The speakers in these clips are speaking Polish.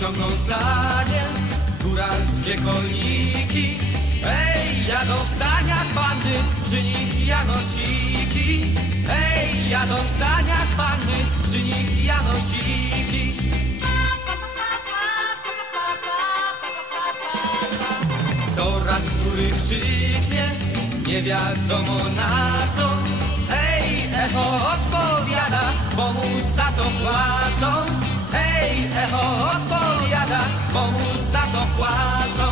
Ciągną sanie, góralskie koliki. Ej, jadą w saniach panny, przy nich janosiki. Ej, jadą w saniach panny, przy nich janosiki. Coraz który krzyknie, nie wiadomo na co. Ej, echo odpowiada, bo mu za to płacą. Hej, echo odpowiada, bo mu za to płacą.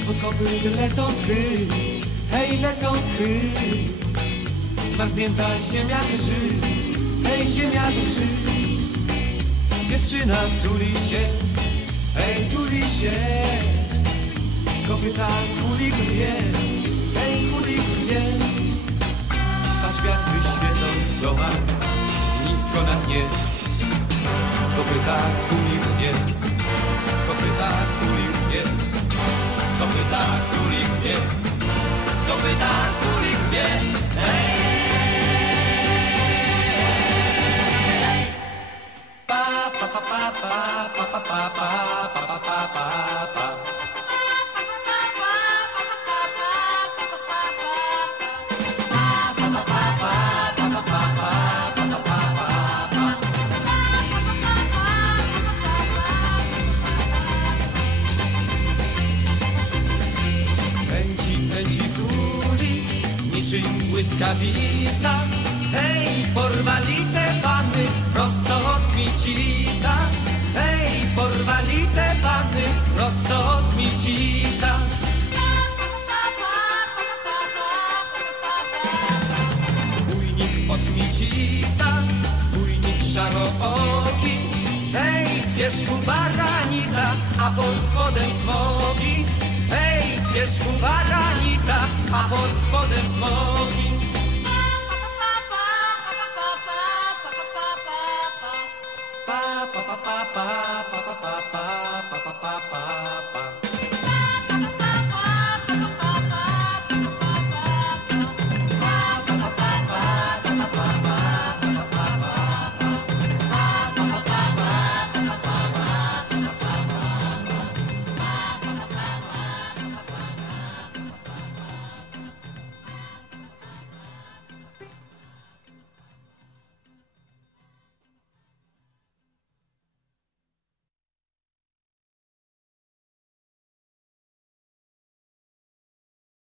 Spod kopyt lecą schry, hej, lecą schry. Zmarznięta ziemia drży, hej, ziemia drży. Dziewczyna tuli się, hej, tuli się. Z kopyta kulik rwie, hej, kulik rwie. Gwiazdy świecą w domach, nisko na dnie. Z kopyta kuli rwie, z kopyta kuli rwie, z kopyta kuli rwie, z kopyta kuli rwie. Pa pa pa pa pa pa pa pa pa pa pa pa pa. Błyskawica, hej, porwali te panny prosto od Kmicica. Hej, porwali te panny prosto od Kmicica. Zbójnik od Kmicica, zbójnik szarooki. Hej, z wierzchu baranica, a pod spodem smok.